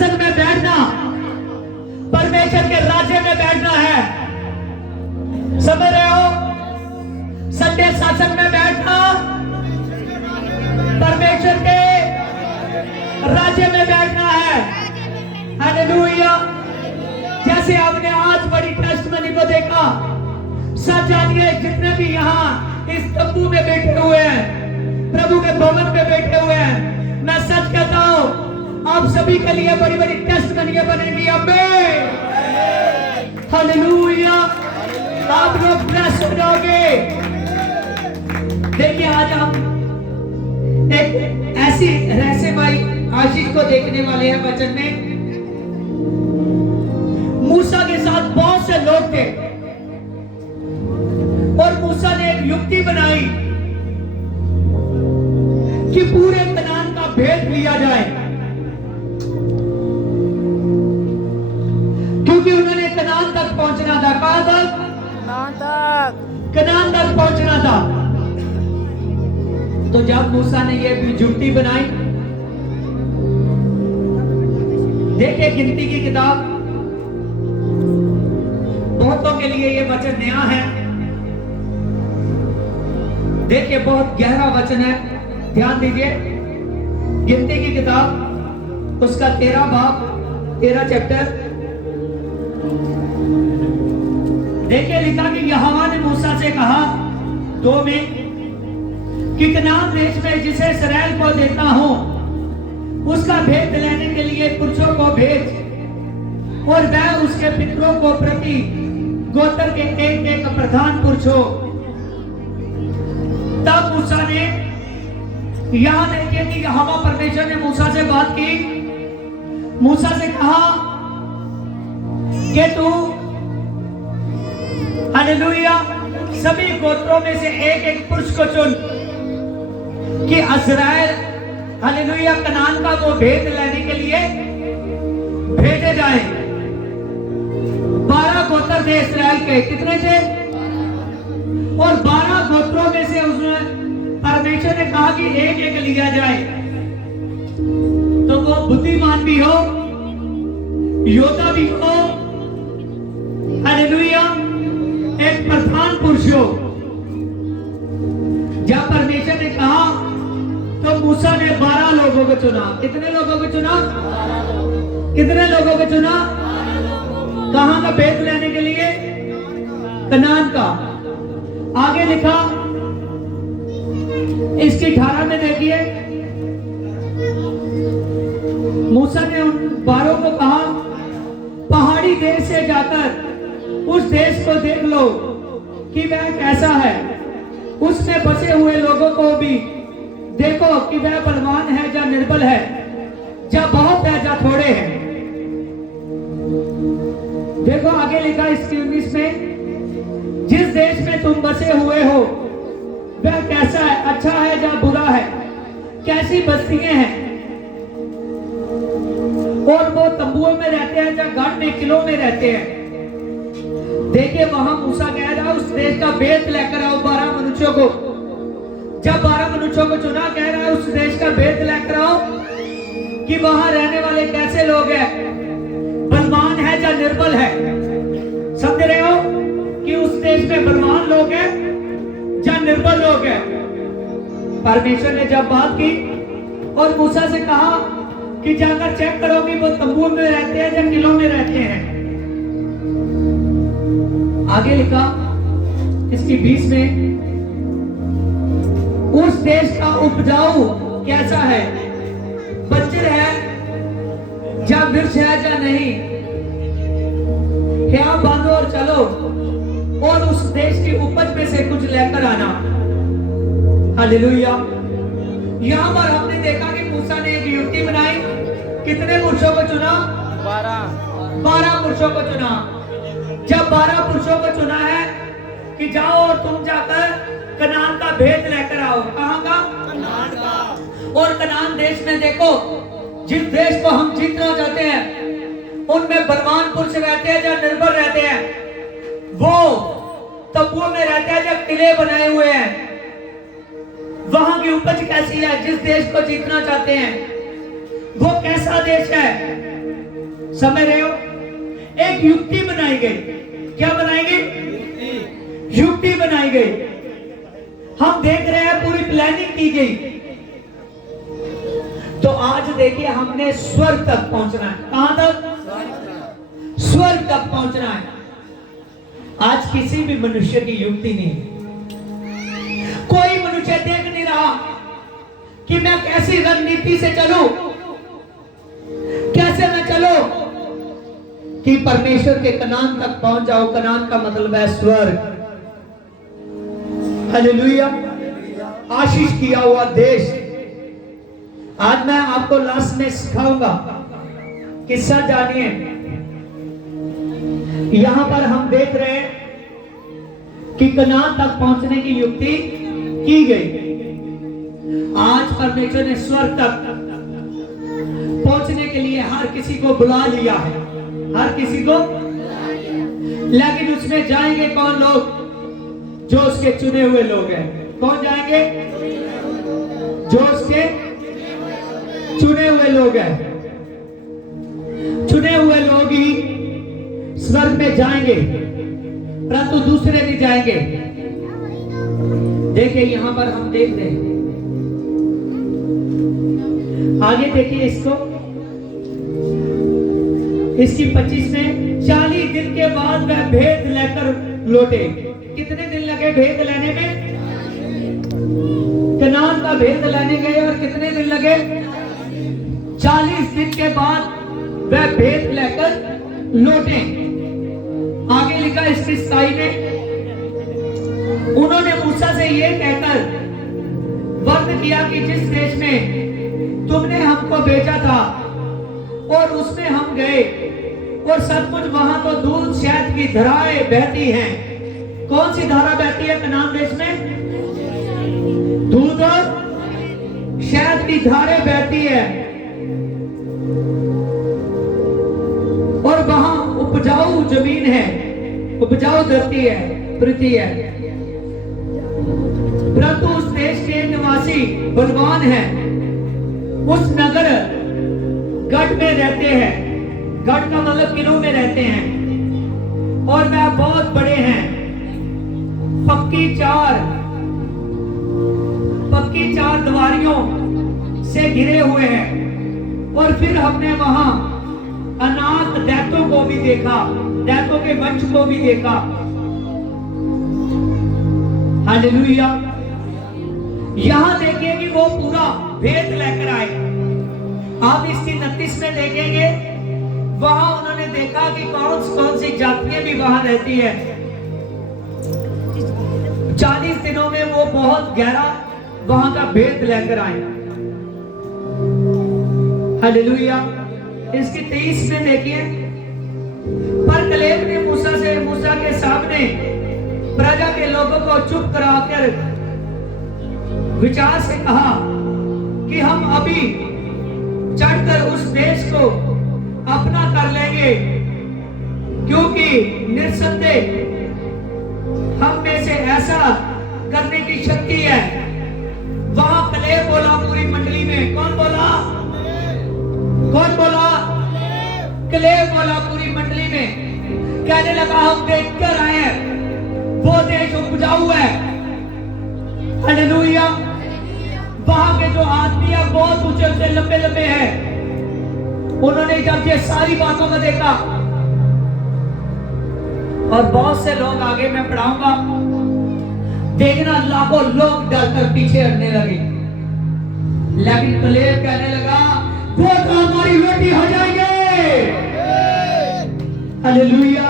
सिंहासन में बैठना परमेश्वर के राज्य में बैठना है। समझ रहे हो? संडे शासन में बैठना परमेश्वर के राज्य में बैठना है। हालेलुया। जैसे आपने आज बड़ी टेस्टमनी को देखा, सच जानिए जितने भी यहाँ इस तंबू में बैठे हुए हैं, प्रभु के भवन में बैठे हुए हैं, मैं सच कहता हूं आप सभी के लिए बड़ी बड़ी टेस्टमनियां बनेगी। आमीन। हालेलुया। आप लोग ब्लेस हो जाओगे। देखिए आज हम एक ऐसी रहस्यमय आशीष को देखने वाले हैं। वचन में मूसा के साथ बहुत से लोग थे और मूसा ने एक युक्ति बनाई कि पूरे कनान का भेद लिया जाए, क्योंकि उन्होंने कनान तक पहुंचना था। कहां तक? कनान तक पहुंचना था। तो जब मूसा ने यह भी युक्ति बनाई, देखिए गिनती की किताब, बहुतों के लिए यह वचन नया है। देखिए बहुत गहरा वचन है, ध्यान दीजिए। गिनती की किताब उसका 13 बाब 13 चैप्टर। देखिए लिखा कि यहोवा ने मूसा से कहा 2 में कि कनान देश में जिसे इस्राएल को देता हूं उसका भेद लेने के लिए पुरुषों को भेज, और वह उसके पितरों को प्रति गोत्र के एक एक प्रधान पुरुष हो। तब मूसा ने, यहां देखिए कि यहोवा परमेश्वर ने मूसा से बात की, मूसा से कहा कि तू हालेलुया सभी गोत्रों में से एक एक पुरुष को चुन कि इस्राएल हालेलुया कनान का वो भेद लेने के लिए भेजे जाए। 12 गोत्र थे इस्राएल के। कितने थे? और 12 गोत्रों में से उसने परमेश्वर ने कहा कि एक एक लिया जाए। तो वो बुद्धिमान भी हो, योद्धा भी हो, हालेलुया एक प्रधान पुरुष हो। जब परमेश्वर ने कहा तो मूसा ने 12 लोगों को चुना। कितने लोगों को चुना? कितने लोगों को चुना? कहां का भेद लेने के लिए? कनान का। आगे लिखा इसकी 18 में देखिए, मूसा ने उन 12 को कहा पहाड़ी देश से जाकर उस देश को देख लो कि वह कैसा है, उसमें बसे हुए लोगों को भी देखो कि वह बलवान है या निर्बल है, या बहुत है या थोड़े हैं। देखो आगे लिखा इसके 19 में, जिस देश में तुम बसे हुए हो वह कैसा है, अच्छा है या बुरा है, कैसी बस्तियां हैं, और वो तंबुओं में रहते हैं या गढ़ में किलों में रहते हैं। देखिए वहां मूसा कह रहा है उस देश का भेद लेकर आओ 12 मनुष्यों को। जब 12 मनुष्यों को चुना, कह रहा है उस देश का भेद लेकर आओ कि वहां रहने वाले कैसे लोग हैं, बलवान है या निर्बल है। समझ रहे हो कि उस देश में बलवान लोग हैं या निर्बल लोग हैं। परमेश्वर ने जब बात की और मूसा से कहा कि जाकर चेक करो कि वो तंबू में रहते हैं या किलों में रहते हैं। आगे लिखा इसकी 20 में, उस देश का उपजाऊ कैसा है, बंजर है या वृक्ष है या नहीं, क्या बांधो और चलो और उस देश की उपज में से कुछ लेकर आना। हालेलुया। यहां पर हमने देखा कि मूसा ने एक युक्ति बनाई। कितने पुरुषों को चुना? 12 पुरुषों को चुना। जब 12 पुरुषों को चुना है कि जाओ और तुम जाकर कनान का भेद लेकर आओ। कहां का? कनान का। और कनान देश में देखो, जिस देश को हम जीतना चाहते हैं उनमें बलवान पुरुष रहते हैं या निर्बल रहते हैं, वो तंबुओं में रहते हैं या किले बनाए हुए हैं। वहां की उपज कैसी है, जिस देश को जीतना चाहते हैं वो कैसा देश है, समझ रहे हो? एक युक्ति बनाई गई। क्या बनाई गई? युक्ति बनाई गई। हम देख रहे हैं पूरी प्लानिंग की गई। तो आज देखिए हमने स्वर्ग तक पहुंचना है। कहां तक? स्वर्ग तक पहुंचना है। आज किसी भी मनुष्य की युक्ति नहीं, कोई मनुष्य देख नहीं रहा कि मैं कैसी रणनीति से चलूं, कैसे मैं चलूं कि परमेश्वर के कनान तक पहुंच जाऊं। कनान का मतलब है स्वर्ग। हालेलुया, आशीष किया हुआ देश। आज मैं आपको लास्ट में सिखाऊंगा किस्सा। जानिए, यहां पर हम देख रहे हैं कि कनान तक पहुंचने की युक्ति की गई। आज परमेश्वर ने स्वर्ग तक पहुंचने के लिए हर किसी को बुला लिया है, हर किसी को। लेकिन उसमें जाएंगे कौन लोग? जो उसके चुने हुए लोग हैं। कौन जाएंगे? जो उसके चुने हुए लोग हैं। चुने हुए लोग ही स्वर्ग में जाएंगे, परंतु दूसरे नहीं जाएंगे। देखिए यहां पर हम देख रहे हैं, आगे देखिए इसको, इसकी 25 में 40 दिन के बाद वह भेद लेकर लौटे। कितने दिन लगे भेद लेने में? कनान का भेद लेने गए और कितने दिन लगे? 40 दिन के बाद वह भेद लेकर लौटे। आगे लिखा इसकी 27 में, उन्होंने मूसा से यह कहकर वर्ण किया कि जिस देश में तुमने हमको भेजा था और उसमें हम गए, और सचमुच वहां तो दूध शहद की धाराएं बहती हैं। कौन सी धारा बहती है कनान देश में? दूध और शहद की धारें बहती है, और वहां उपजाऊ जमीन है, उपजाऊ धरती है, पृथ्वी है। परंतु उस देश के निवासी बलवान हैं, उस नगर गढ़ में रहते हैं। गढ़ का मतलब किलों में रहते हैं, और वह बहुत बड़े हैं। पक्की चार दीवारियों से घिरे हुए हैं। और फिर हमने वहां अनाथ दैत्यों को भी देखा, दैत्यों के वंश को भी देखा। हालेलुया। यहां देखिए कि वो पूरा भेद लेकर आए। आप इसकी 29 में देखेंगे, वहां उन्होंने देखा कि कौन सी जातियां भी वहां रहती है। 40 दिनों में वो बहुत गहरा वहां का भेद लेकर आए। हालेलुया। इसकी 23 में देखिए, पर कलेब ने मूसा के सामने प्रजा के लोगों को चुप कराकर विचार से कहा कि हम अभी चढ़कर उस देश को अपना कर लेंगे, क्योंकि निस्संदेह हम में से ऐसा करने की शक्ति है। वहां कलेब बोला पूरी मंडली में। कौन बोला? कौन बोला? कलेब बोला पूरी मंडली में। कहने लगा हम देखकर आए हैं, वो देश उपजाऊ है। हालेलुया। वहां के जो आदमी है बहुत ऊंचे ऊंचे लंबे लंबे हैं। उन्होंने जब ये सारी बातों को देखा, और बहुत से लोग आगे मैं पढ़ाऊंगा, देखना लाखों लोग डरकर पीछे हटने लगे। लेकिन कलेब कहने लगा वो तो हमारी बेटी हो जाएंगे। हालेलुया।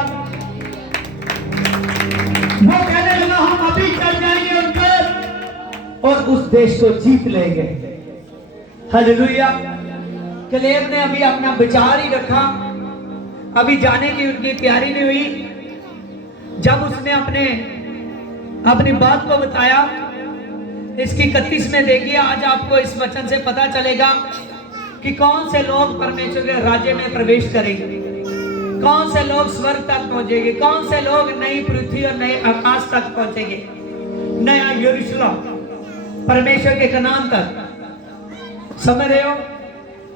वो कहने लगा हम अभी चल जाएंगे उनपर और उस देश को जीत लेंगे। हालेलुया। कलेब ने अभी अपना विचार ही रखा, अभी जाने की उनकी तैयारी नहीं हुई। जब उसने अपनी बात को बताया, इसकी 31 में देखिए, आज आपको इस वचन से पता चलेगा कि कौन से लोग परमेश्वर के राज्य में प्रवेश करेंगे, कौन से लोग स्वर्ग तक पहुंचेंगे, कौन से लोग नई पृथ्वी और नए आकाश तक पहुंचेंगे, नया यरूशलेम, परमेश्वर के कनान तक। समझ रहे हो?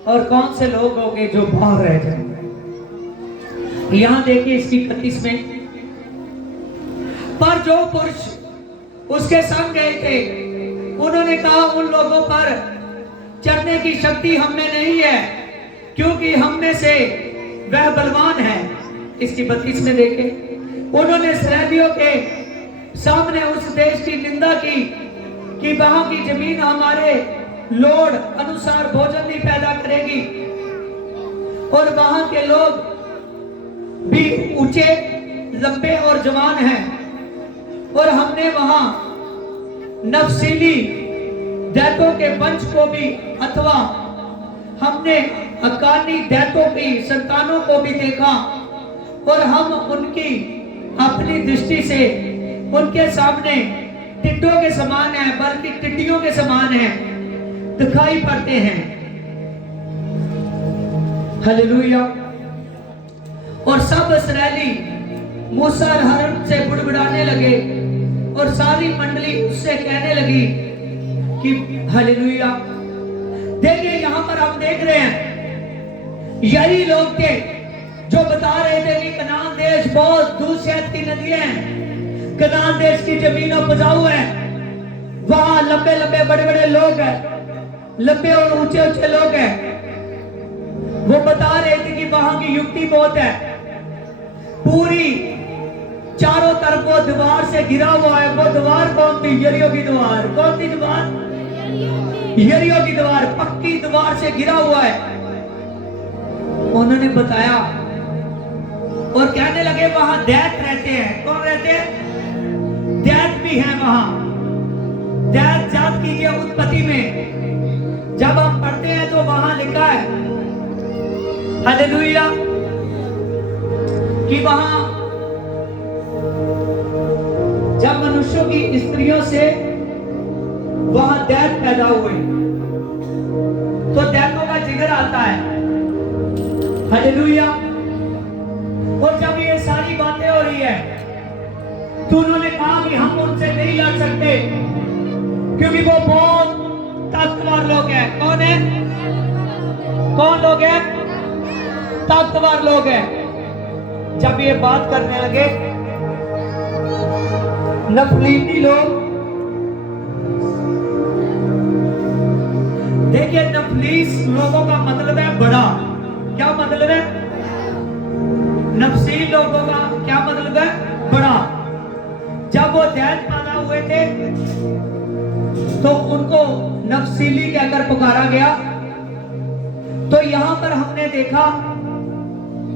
और कौन से लोग होंगे जो बाहर रह जाएंगे। यहां देखिए इसकी 31 में, पर जो पुरुष उसके संग गए थे उन्होंने कहा उन लोगों पर चढ़ने की शक्ति हमें नहीं है, क्योंकि हम में से वह बलवान है। इसकी 32 में देखें, उन्होंने इस्राएलियों के सामने उस देश की निंदा की कि वहां की जमीन हमारे लोड अनुसार भोजन नहीं पैदा करेगी, और वहां के लोग भी ऊंचे लंबे और जवान हैं, और हमने वहां नफसीली दैतों के वंश को भी, अथवा हमने अकानी दैतों की संतानों को भी देखा, और हम उनकी अपनी दृष्टि से उनके सामने टिड्डों के समान हैं, बल्कि टिड्डियों के समान हैं, दिखाई पड़ते हैं। हालेलुया। और सब इस्राएली मूसा और हारून से बुड़बुड़ाने लगे, और सारी मंडली उससे कहने लगी कि हालेलुया। देखिए यहां पर हम देख रहे हैं यही लोग थे जो बता रहे थे कि कनान देश बहुत दूध शहद की नदियां हैं, कनान देश की जमीन उपजाऊ है, वहां लंबे लंबे बड़े बड़े लोग हैं, लंबे और ऊंचे ऊंचे लोग हैं। वो बता रहे थे कि वहां की युक्ति बहुत है, पूरी चारों तरफ वो दीवार से घिरा हुआ है। वो दीवार कौन थी? यरीहो की दीवार। कौन सी दीवार? यरीहो की दीवार, पक्की दीवार से घिरा हुआ है। उन्होंने बताया और कहने लगे वहां दैत रहते हैं। कौन रहते हैं? दैत भी हैं वहां। दैत जात कीजिए उत्पत्ति में, जब हम पढ़ते हैं तो वहां लिखा है हालेलुया कि वहां जब मनुष्यों की स्त्रियों से वहां दैत पैदा हुए तो दैतों का जिगर आता है। हालेलुया। और जब ये सारी बातें हो रही है तो उन्होंने कहा कि हम उनसे नहीं लड़ सकते, क्योंकि वो बहुत ताकतवर लोग हैं। कौन है? कौन लोग हैं? ताकतवर लोग हैं। जब ये बात करने लगे नफलीमी लोग, देखिए नफलीस लोगों का मतलब है बड़ा। क्या मतलब है? नफसी लोगों का क्या मतलब है? बड़ा। जब वो दैत पैदा हुए थे तो उनको नफसीली कहकर पुकारा गया। तो यहां पर हमने देखा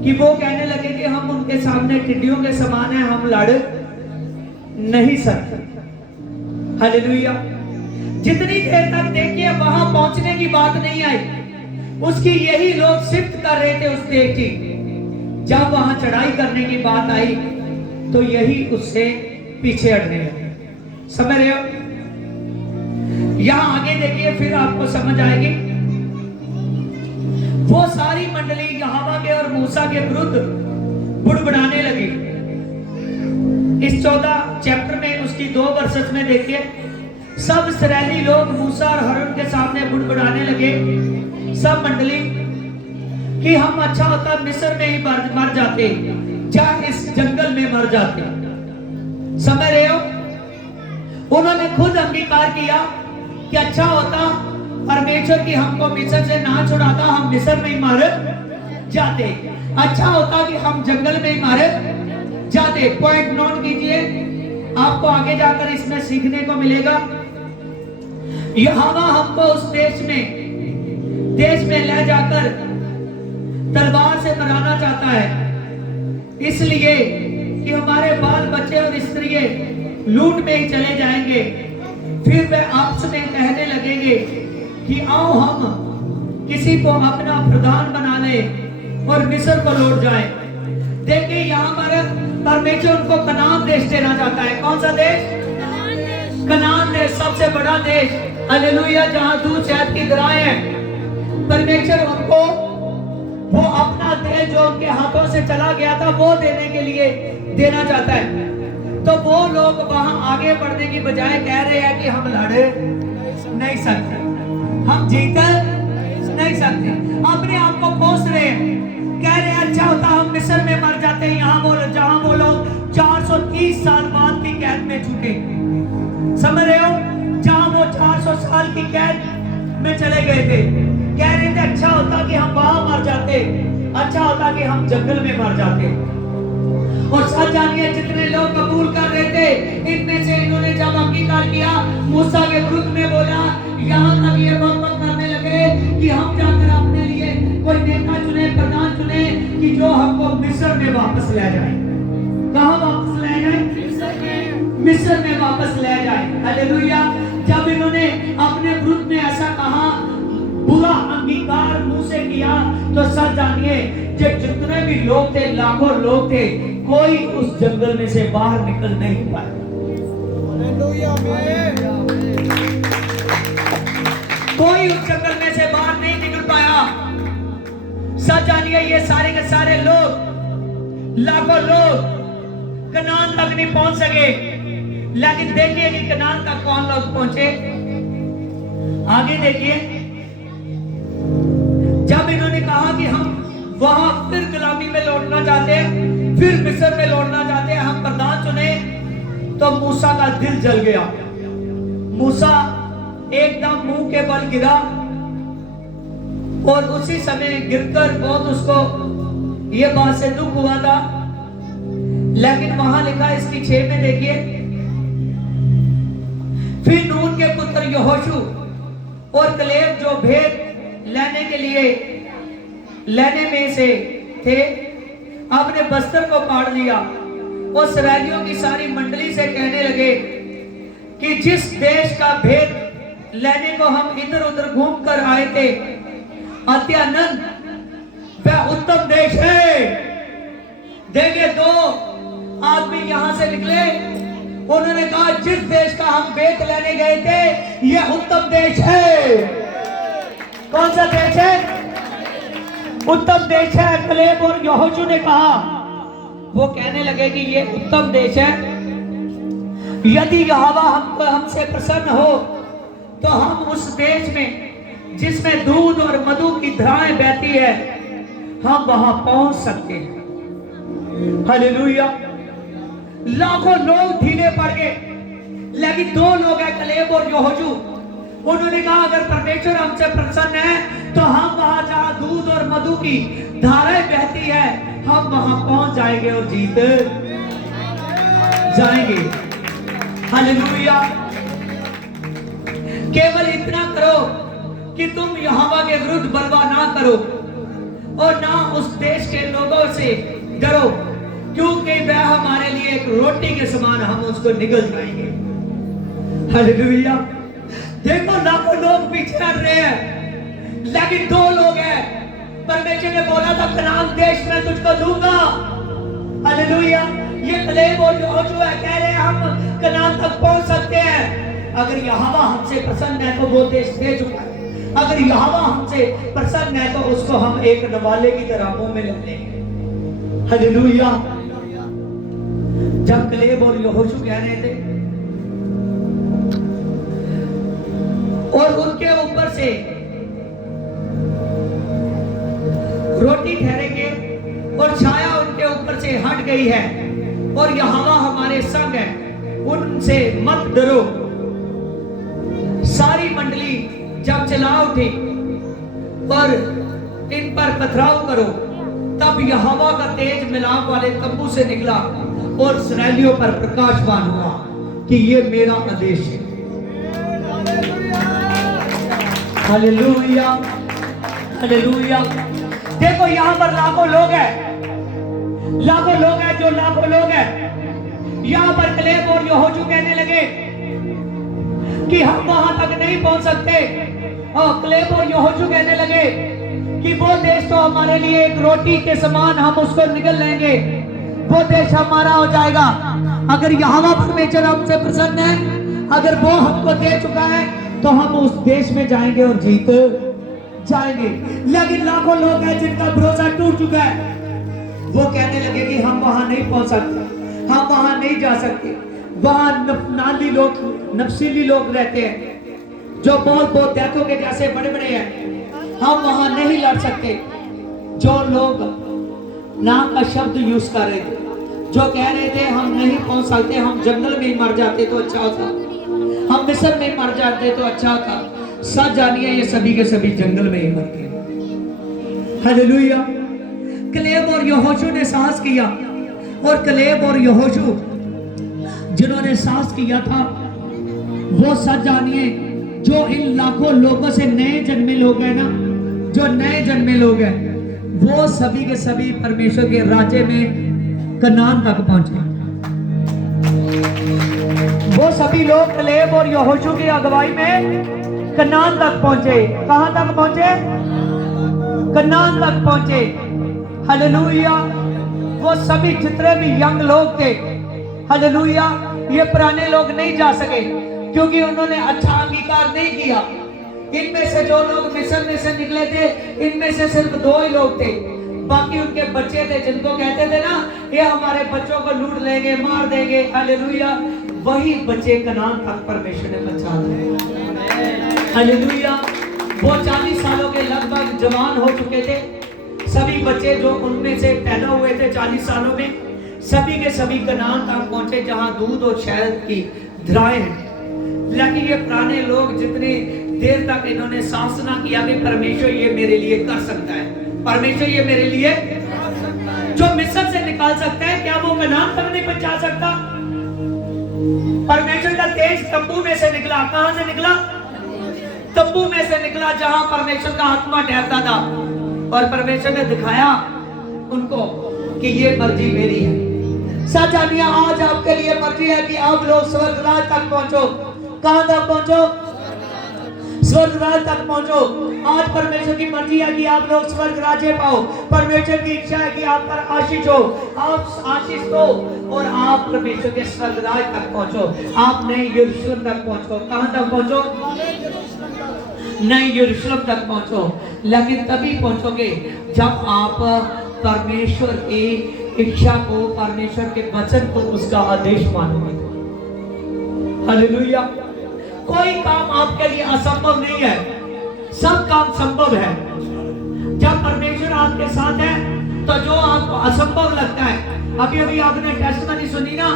कि वो कहने लगे कि हम उनके सामने टिड्डियों के समान हैं, हम लड़ नहीं सकते। हालेलुया। जितनी देर तक देखिए वहां पहुंचने की बात नहीं आई, उसकी यही लोग सिफ्त कर रहे थे उस देश की। जब वहां चढ़ाई करने की बात आई तो यही उससे पीछे हटने लगे। समझ रहे हो? यहां आगे देखिए फिर आपको समझ आएगी। वो सारी मंडली यहोवा के और मूसा के विरुद्ध बुड़बुड़ाने लगी। इस 14 चैप्टर में उसकी 2 वर्सेस में देखिए, सब इस्राएली लोग मूसा और हारून के सामने बुड़बुड़ाने लगे, सब मंडली, कि हम अच्छा होता मिस्र में ही मर जाते या इस जंगल में मर जाते। समझ रहे हो? उन्होंने खुद अंगीकार किया कि अच्छा होता परमेश्वर की हमको मिस्र से ना छुड़ाता, हम मिस्र में ही मर जाते। अच्छा होता कि हम जंगल में ही मर जाते। पॉइंट नोट कीजिए, आपको आगे जाकर इसमें सीखने को मिलेगा। यहोवा हमको उस देश में ले जाकर तलवार से मराना चाहता है, इसलिए कि हमारे बाल बच्चे और स्त्रियां लूट में ही चले जाएंगे। फिर वे आपस में कहने लगेंगे कि आओ हम किसी को अपना प्रधान बना ले और मिस्र को लौट जाए। देखिए यहाँ पर परमेश्वर उनको कनान देश देना चाहता है। कौन सा देश? कनान देश, सबसे बड़ा देश। हालेलुया। जहां दूध शहद की धाराएं हैं। परमेश्वर उनको वो अपना देश जो उनके हाथों से चला गया था वो देने के लिए देना चाहता है। तो वो लोग वहां आगे बढ़ने की बजाय कह रहे हैं कि हम लड़ नहीं सकते, हम जीत नहीं सकते। अपने आप को कोस रहे हैं, कह रहे हैं अच्छा होता हम मिस्र में मर जाते हैं, यहाँ बोलो जहां बोलो 430 साल बाद की कैद में छूटे। समझ रहे हो, जहां वो 400 साल की कैद में चले गए थे, कह रहे थे अच्छा होता कि हम वहां मर जाते, अच्छा होता कि हम जंगल में मर जाते। और सच जानिए जितने लोग कबूल कर रहे थे, इनमें से इन्होंने जब अंगीकार किया, मूसा के विरुद्ध में बोला, यहाँ तक ये बकबक करने लगे कि हम जाकर अपने लिए कोई नेता चुने, प्रधान चुने कि जो हमको मिस्र में वापस ले जाए। कहाँ वापस ले जाए? मिस्र में वापस ले जाए। हालेलुया। जब इन्होंने अपने विरुद्ध में ऐसा कहा, बुरा अंगीकार मुंह से किया, तो सच जानिए जितने भी लोग थे, लाखों लोग थे, कोई उस जंगल में से बाहर निकल नहीं पाया। कोई उस जंगल में से बाहर नहीं निकल पाया। सच जानिए ये सारे के सारे लोग, लाखों लोग कनान तक नहीं पहुंच सके। लेकिन देखिए कि कनान तक कौन लोग पहुंचे। आगे देखिए, जब इन्होंने कहा कि हम वहां फिर गुलामी में लौटना चाहते हैं, फिर मिस्र में लौटना चाहते हैं, हम प्रधान चुने, तो मूसा का दिल जल गया। मूसा एकदम मुंह के बल गिरा और उसी समय गिरकर बहुत उसको ये बात से दुख हुआ था। लेकिन वहां लिखा इसकी 6 में देखिए, फिर नून के पुत्र यहोशू और कलेब जो भेद लेने के लिए लेने में से थे, अपने बस्तर को पाड़ लिया और इसराइलियों की सारी मंडली से कहने लगे कि जिस देश का भेद लेने को हम इधर उधर घूम कर आए थे, अत्यानंद वह उत्तम देश है। देखिए 2 आदमी यहां से निकले, उन्होंने कहा जिस देश का हम भेद लेने गए थे, यह उत्तम देश है। कौन सा देश है? उत्तम देश है। कलेब और यहोशू ने कहा, वो कहने लगे कि ये उत्तम देश है, यदि यहोवा हमसे प्रसन्न हो तो हम उस देश में जिसमें दूध और मधु की धाराएं बहती है, हम वहां पहुंच सकते हैं। हालेलुया। लाखों लोग ढीले पड़ गए, लेकिन 2 लोग हैं, कलेब और यहोशू। उन्होंने कहा अगर परमेश्वर हमसे प्रसन्न है तो हम वहां जहां दूध और मधु की धाराएं बहती है, हम वहां पहुंच जाएंगे और जीत जाएंगे। हालेलुया। केवल इतना करो कि तुम यहोवा के विरुद्ध बलवा ना करो और ना उस देश के लोगों से डरो, क्योंकि वह हमारे लिए एक रोटी के समान, हम उसको निगल जाएंगे। हालेलुया। देखो लाखों लोग पीछे हट रहे हैं, लेकिन 2 लोग हैं। परमेश्वर ने बोला था कनान देश में तुझको दूंगा। हालेलुया। ये कलेब और यहोशू है, कह रहे हैं हम कनान तक पहुंच सकते हैं। अगर यहोवा हमसे प्रसन्न है तो वो देश दे चुका है। अगर यहोवा हमसे प्रसन्न है तो उसको हम एक नवाले की तरह मुंह में ले लेंगे। हालेलुया। जब कलेब और यहोशू कह रहे थे और उनके ऊपर से रोटी ठहरेंगे और छाया उनके ऊपर से हट गई है और यहोवा हमारे संग है, उनसे मत डरो। सारी मंडली जब चिल्ला उठी और इन पर पथराव करो, तब यहोवा का तेज मिलाप वाले तंबू से निकला और इसराइलियों पर प्रकाशवान हुआ कि ये मेरा आदेश है। हालेलुया। हालेलुया। देखो यहाँ पर लाखों लोग हैं, लाखों लोग हैं, जो लाखों लोग हैं। यहाँ पर कलेब और यहोशू कहने लगे कि हम वहां तक नहीं पहुंच सकते, और कलेब और यहोशू कहने लगे कि वो देश तो हमारे लिए एक रोटी के समान, हम उसको निगल लेंगे, वो देश हमारा हो जाएगा। अगर यहोवा परमेश्वर हमसे प्रसन्न है, अगर वो हमको दे चुका है, तो हम उस देश में जाएंगे और जीत जाएंगे। लेकिन लाखों लोग हैं जिनका भरोसा टूट चुका है, वो कहने लगे कि हम वहां नहीं पहुंच सकते, हम वहां नहीं जा सकते। वहां नाली लोग, नफसीली लोग रहते हैं, जो बहुत दैत्यों के जैसे बड़े बड़े हैं, हम वहां नहीं लड़ सकते। जो लोग ना का शब्द यूज कर रहे थे, जो कह रहे थे हम नहीं पहुंच सकते, हम जंगल में ही मर जाते तो अच्छा था, हम मिस्र में मर जाते तो अच्छा था। सच जानिए ये सभी के सभी जंगल में ही मर गए। हालेलुया। कलेब और यहोशू ने साहस किया, और कलेब और यहोशू जिन्होंने साहस किया था, वो सच जानिए जो इन लाखों लोगों से नए जन्मे लोग हैं ना, जो नए जन्मे लोग हैं, वो सभी के सभी परमेश्वर के राज्य में कनान तक पहुंचे। वो सभी लोग कलेब और यहोशू की अगुवाई में कनान तक पहुंचे। कहां तक पहुंचे? कनान तक पहुंचे। हालेलुया। वो सभी जितने भी यंग लोग थे, हालेलुया, ये पुराने लोग नहीं जा सके क्योंकि उन्होंने अच्छा अंगीकार नहीं किया। इनमें से जो लोग मिस्र में से निकले थे, इनमें से सिर्फ 2 ही लोग थे, बाकी उनके बच्चे थे जिनको कहते थे ना ये हमारे बच्चों को लूट लेंगे, मार देंगे। हालेलुया। वही बच्चे कनान तक परमेश्वर ने पहुंचा दिए। हालेलुया। वो 40 सालों के लगभग जवान हो चुके थे। सभी बच्चे जो उनमें से पैदा हुए थे 40 सालों में, सभी के सभी कनान तक पहुंचे जहां दूध और शहद की धाराएं हैं। लेकिन ये पुराने लोग जितने देर तक इन्होंने साहस ना किया कि परमेश्वर ये मेरे लिए कर सकता है, परमेश्वर ये मेरे लिए जो मिस्र से निकाल सकता है, क्या वो कनान तक नहीं पहुंचा सकता? परमेश्वर का तेज तंबू में से निकला। कहां से निकला? तंबू में से निकला जहां परमेश्वर का आत्मा ठहरता था, और परमेश्वर ने दिखाया उनको कि ये मर्जी मेरी है। सच जानिए आज आपके लिए मर्जी है कि आप लोग स्वर्ग राज तक पहुंचो। कहां तक पहुंचो? स्वर्ग राज तक पहुंचो। आज परमेश्वर की मर्जी है कि आप लोग स्वर्ग राज्य पाओ। परमेश्वर की इच्छा है कि आप पर आशीष हो, आप आशीष दो और आप परमेश्वर के स्वर्ग राज तक पहुंचो। आप नए यरूशलेम तक पहुंचो। कहां तक पहुंचो? नए यरूशलेम तक पहुंचो। लेकिन तभी पहुंचोगे जब आप परमेश्वर की इच्छा को, परमेश्वर के वचन को, उसका आदेश मानोगे। हालेलुया। कोई काम आपके लिए असंभव नहीं है, सब काम संभव है। जब परमेश्वर आपके साथ है तो जो आपको असंभव लगता है, अभी अभी आपने टेस्टमनी सुनी ना,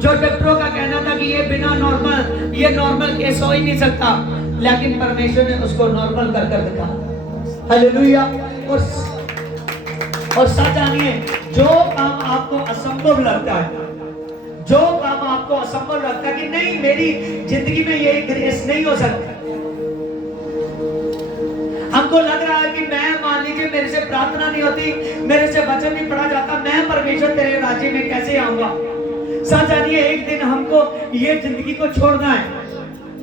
जो डॉक्टरों का कहना था कि ये बिना नॉर्मल, ये नॉर्मल केस हो ही नहीं सकता, लेकिन परमेश्वर ने उसको नॉर्मल कर कर दिखा। हालेलुया। और सच जानिए जो काम आपको असंभव लगता है, जो काम आपको असंभव लगता है कि नहीं मेरी जिंदगी में ये ग्रेस नहीं हो सकता, हमको लग रहा है कि मैं, मान लीजिए मेरे से प्रार्थना नहीं होती, मेरे से वचन नहीं पढ़ा जाता, मैं परमेश्वर तेरे राज्य में कैसे आऊंगा? सच जानिए एक दिन हमको ये जिंदगी को छोड़ना है,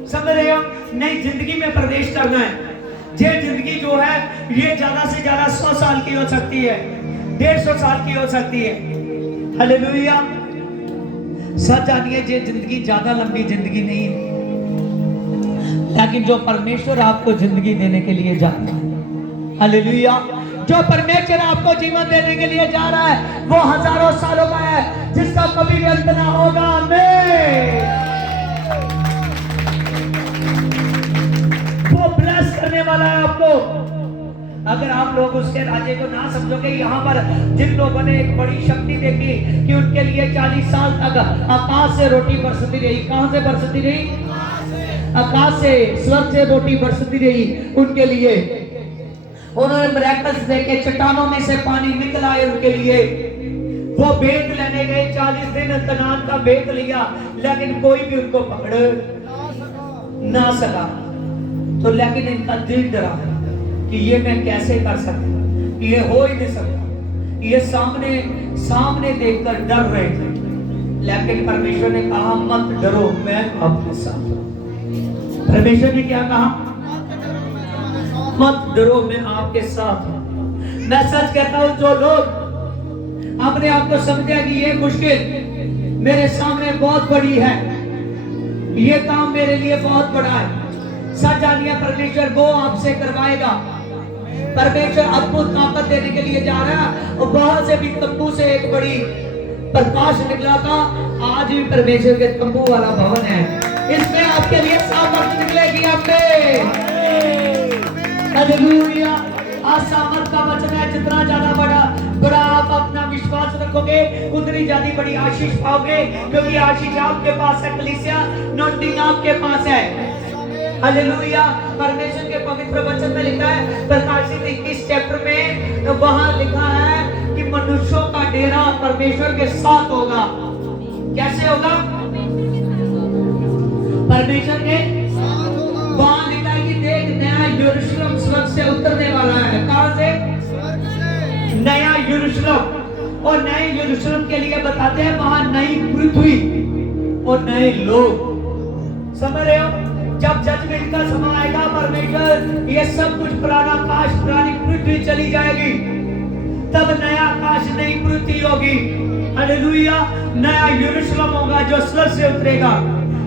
समझ रहे हो? नई जिंदगी में प्रवेश करना है। ये जिंदगी जो है ये ज्यादा से ज्यादा 100 साल की हो सकती है, 150 साल की हो सकती है। हालेलुया। सच जानिए ये जिंदगी ज्यादा लंबी जिंदगी नहीं है, लेकिन जो परमेश्वर आपको जिंदगी देने के लिए जाता है, हालेलुया, जो परमेश्वर आपको जीवन देने के लिए जा रहा है वो हजारों सालों का है, जिसका कभी भी अंत ना होगा। आमीन। वो ब्लेस करने वाला है आपको। अगर आप लोग उसके राज्य को ना समझोगे, यहाँ पर जिन लोगों ने एक बड़ी शक्ति देखी कि उनके लिए 40 साल तक आकाश से रोटी बरसती रही। कहां से बरसती रही? आकाश से, स्वर्ग से रोटी बरसती रही उनके लिए। उन्होंने मिरेकल्स देखे, चट्टानों में से पानी निकला है उनके लिए। वो बेत लेने गए, 40 दिन कनान का बेत लिया, लेकिन कोई भी उनको पकड़ ना सका। तो लेकिन इनका दिल डरा कि ये मैं कैसे कर सकता, ये हो ही नहीं सकता। ये सामने देखकर डर रहे थे, लेकिन परमेश्वर ने कहा मत डरो, मैं आपके साथ हूं। परमेश्वर ने क्या कहा? मत डरो, मैं आपके साथ हूं। मैं सच कहता हूं, जो लोग अपने आप को समझे कि ये मुश्किल मेरे सामने बहुत बड़ी है, ये काम मेरे लिए बहुत बड़ा है, सच जानिए परमेश्वर वो आपसे करवाएगा। परमेश्वर अद्भुत ताकत देने के लिए जा रहा है। और बहुत से भी तंबू से एक बड़ी प्रकाश निकला था, आज भी परमेश्वर के तंबू वाला भवन है, इसमें आपके लिए सामर्थ निकलेगी। हालेलुया। आज सामर्थ का वचन है, जितना ज्यादा बड़ा आप अपना विश्वास रखोगे उतनी ज्यादा बड़ी आशीष पाओगे, क्योंकि आशीष आपके पास है, कलीसिया नोटिंग आपके पास है। हालेलुया। परमेश्वर के पवित्र वचन में लिखा है प्रकाशित 21 चैप्टर में, वहां लिखा है कि मनुष्यों का डेरा परमेश्वर के साथ होगा। कैसे होगा? परमेश्वर के वहां लिखा है कि देख नया यरूशलेम स्वर्ग से उतरने वाला है। कहां से? नया यरूशलेम। और नए यरूशलेम के लिए बताते हैं वहां नई पृथ्वी और नए लोग। समझ रहे हो? जब जजमेंट का समय आएगा परमेश्वर ये सब कुछ पुराना आकाश पुरानी पृथ्वी चली जाएगी, तब नया आकाश नई पृथ्वी होगी। हालेलुया। नया यरूशलेम होगा जो स्वर्ग से उतरेगा।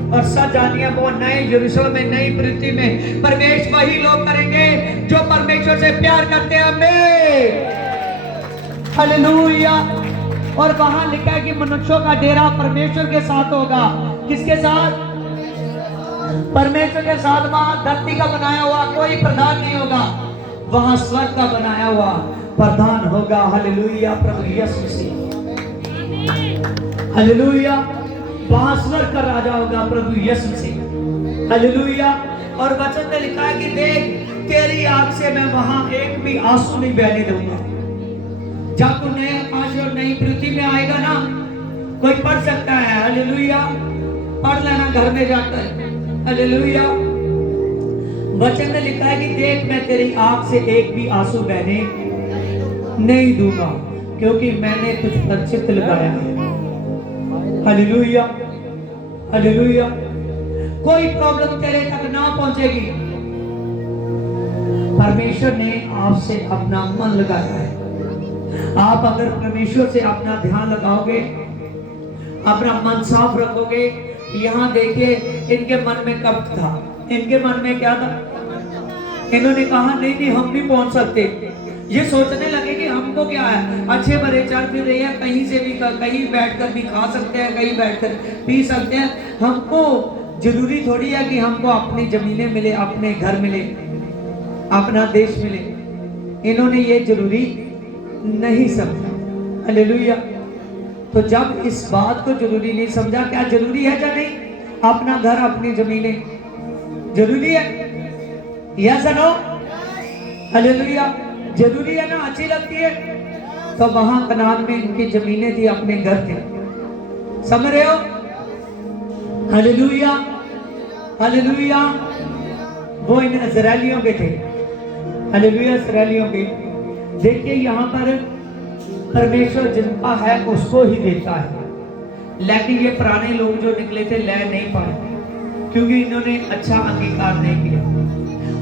और सच जानिए वो नए यरूशलेम में नई पृथ्वी में परमेश्वर वही लोग करेंगे जो परमेश्वर से प्यार करते हैं। आमीन। हालेलुया। और वहां लिखा है कि मनुष्यों का डेरा परमेश्वर के साथ होगा। किसके साथ? परमेश्वर के साथ। वहां धरती का बनाया हुआ कोई प्रधान नहीं होगा, वहां स्वर्ग का बनाया हुआ प्रधान होगा। हालेलुया। प्रभु यीशु मसीह। हालेलुया। वहां स्वर्ग का राजा होगा प्रभु यीशु मसीह। हालेलुया। और वचन में लिखा है कि देख तेरी आंख से मैं वहां एक भी आंसू नहीं बहने दूंगा। जब तू नए आकाश और नई पृथ्वी में आएगा ना, कोई पढ़ सकता है। हालेलुया। पढ़ लेना घर में जाकर। हालेलुया। वचन में लिखा है कि देख मैं तेरी आंख से एक भी आंसू बहने नहीं दूंगा, क्योंकि मैंने तुझ पर चित्त लगाया है। हालेलुया। हालेलुया। कोई प्रॉब्लम तेरे तक ना पहुंचेगी। परमेश्वर ने आपसे अपना मन लगाया है। आप अगर परमेश्वर से अपना ध्यान लगाओगे, अपना मन साफ रखोगे। यहाँ देखिए इनके मन में कब था? इनके मन में क्या था? इन्होंने कहा नहीं हम नहीं पहुंच सकते। ये सोचने लगे कि हमको क्या है, अच्छे भरे चल फिर रहे हैं, कहीं से भी कहीं बैठकर भी खा सकते हैं, कहीं बैठकर पी सकते हैं। हमको जरूरी थोड़ी है कि हमको अपनी जमीनें मिले, अपने घर मिले, अपना देश मिले। इन्होंने ये जरूरी नहीं समझा। हालेलुया। तो जब इस बात को जरूरी नहीं समझा, क्या जरूरी है या नहीं? अपना घर अपनी जमीनें जरूरी है? Yes no? हालेलुया। जरूरी है ना? अच्छी लगती है? तो वहां कनान में इनकी जमीनें थी, अपने घर थे। समझ रहे हो? हालेलुया। हालेलुया। वो इन इजराइलियों के थे। हालेलुया। इजराइलियों के देखिए यहाँ पर परमेश्वर जिनका है उसको ही देता है, लेकिन ये पुराने लोग जो निकले थे ले नहीं पाए, क्योंकि इन्होंने अच्छा अंगीकार नहीं किया।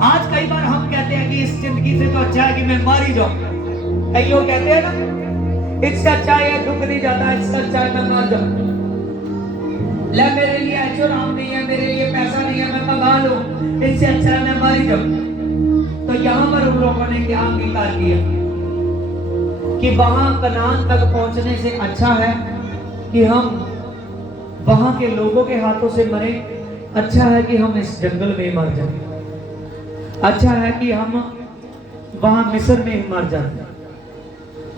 आज कई बार हम कहते हैं कि इस जिंदगी से तो अच्छा है कि मैं मार ही जाऊं। कई लोग कहते हैं ना, इससे अच्छा है दुख नहीं जाता, इससे अच्छा है मैं मार जाऊं। ले मेरे लिए ऐशोराम नहीं है, मेरे लिए पैसा नहीं है, मैं भगा लूं, इससे अच्छा है मैं मार ही जाऊं। तो यहाँ पर उन लोगों ने क्या अंगीकार किया कि वहां कनान तक पहुंचने से अच्छा है कि हम वहां के लोगों के हाथों से मरे, अच्छा है कि हम इस जंगल में मर जाएं, अच्छा है कि हम वहां मिस्र में मर जाए।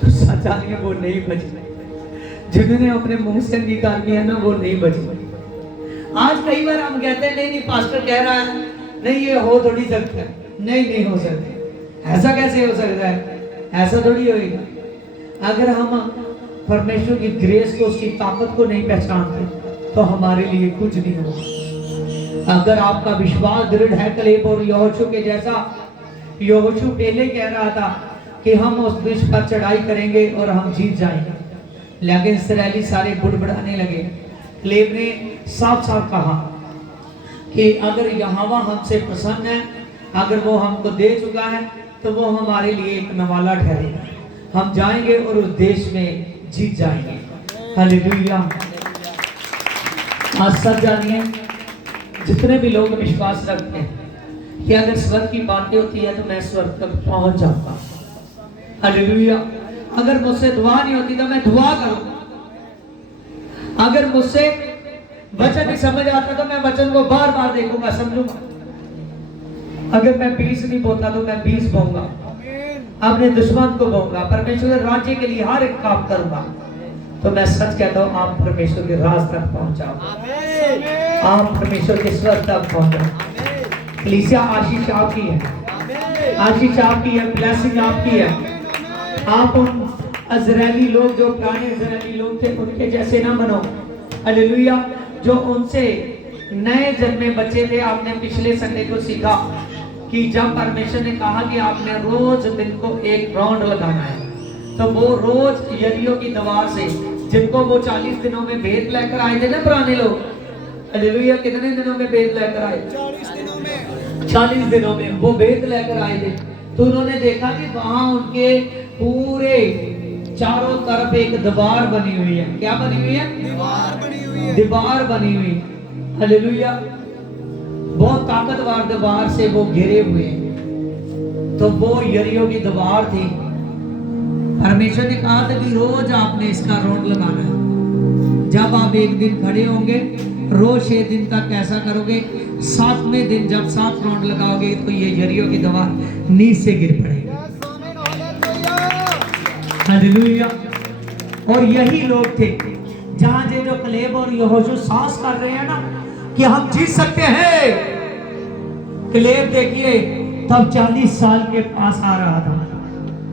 तो सच्चा नहीं, वो नहीं बचे। जिन्होंने अपने मुंह से अंगीकार किया ना, वो नहीं बचे। आज कई बार हम कहते हैं नहीं पास्टर कह रहा है, नहीं ये हो थोड़ी सकता है, नहीं हो सकता। ऐसा कैसे हो सकता है? ऐसा थोड़ी होगा। अगर हम परमेश्वर की ग्रेस को, उसकी ताकत को नहीं पहचानते तो हमारे लिए कुछ नहीं होगा। अगर आपका विश्वास दृढ़ है कलेब और यहोशू के जैसा, यहोशू पहले कह रहा था कि हम उस देश पर चढ़ाई करेंगे और हम जीत जाएंगे, लेकिन इस्राएली सारे बुड़बुड़ाने लगे। कलेब ने साफ साफ कहा कि अगर यहोवा हमसे प्रसन्न है, अगर वो हमको दे चुका है, तो वो हमारे लिए एक नवाला ठहरेगा। हम जाएंगे और उस देश में जीत जाएंगे। हालेलुया। आज सब जानिए, जितने भी लोग विश्वास रखते हैं कि अगर स्वर्ग की बातें होती है तो मैं स्वर्ग तक पहुंच जाऊंगा। हालेलुया। अगर मुझसे दुआ नहीं होती तो मैं दुआ करूंगा। अगर मुझसे वचन नहीं समझ आता तो मैं वचन को बार बार देखूंगा, समझूंगा। अगर मैं बीज नहीं बोता तो मैं बीज बोऊंगा। अपने दुश्मन को कहूंगा, परमेश्वर के राज्य के लिए हर एक काम करूंगा। तो मैं सच कहता हूं, आप परमेश्वर के राज तक पहुंच जाओ, आप परमेश्वर के स्वर्ग तक पहुंच जाओ। कलीसिया आशीष आपकी है, आशीष आपकी है, ब्लेसिंग आपकी है। आप उन इजरायली लोग, जो पुराने इजरायली लोग थे, उनके जैसे ना बनो। हालेलुया। जो उनसे नए जन्मे बच्चे थे। आपने पिछले संडे को सीखा कि जब परमेश्वर ने कहा कि आपने रोज दिन को एक राउंड लगाना है, तो वो रोज यरीहो की दीवार से, जिनको वो 40 दिनों में भेद लेकर आए थे ना पुराने लोग, हालेलुया, कितने दिनों में भेद लेकर आए? 40 दिनों में। 40 दिनों में वो भेद लेकर आए थे। तो उन्होंने देखा कि वहां उनके पूरे चारों तरफ एक दीवार बनी हुई है। क्या बनी हुई है? दीवार बनी हुई है, दीवार बनी हुई है। हालेलुया। बहुत ताकतवर दीवार से वो घिरे हुए हैं। तो वो यरीहो की दीवार थी। परमेश्वर ने कहा था कि रोज आपने इसका राउंड लगाना है। जब आप एक दिन खड़े होंगे, रोज 6 दिन तक ऐसा करोगे, 7वें दिन जब 7 राउंड लगाओगे तो ये यरीहो की दीवार नीचे से गिर पड़ेगी। हालेलुया। और यही लोग थे जहां जो कलेब और यहोशू साहस कर रहे हैं ना कि हम जीत सकते हैं। कलेब देखिए तब 40 साल के पास आ रहा था,